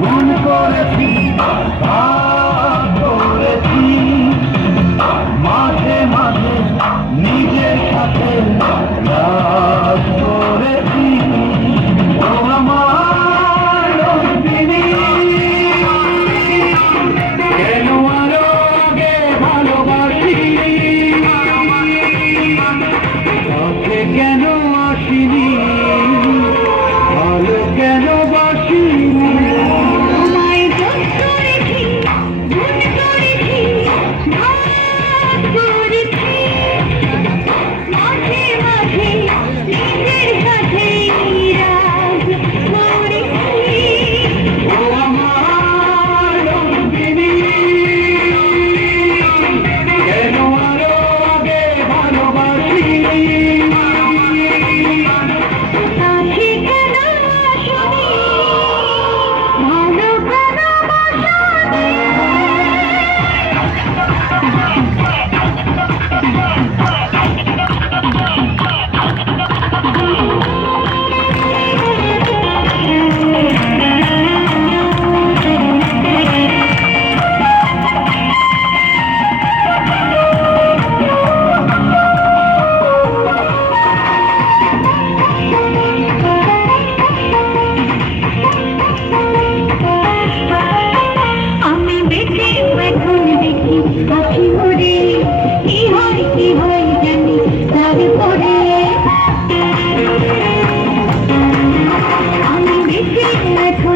মন করেছি করেছি। মাঝে মাঝে নিজের সাথে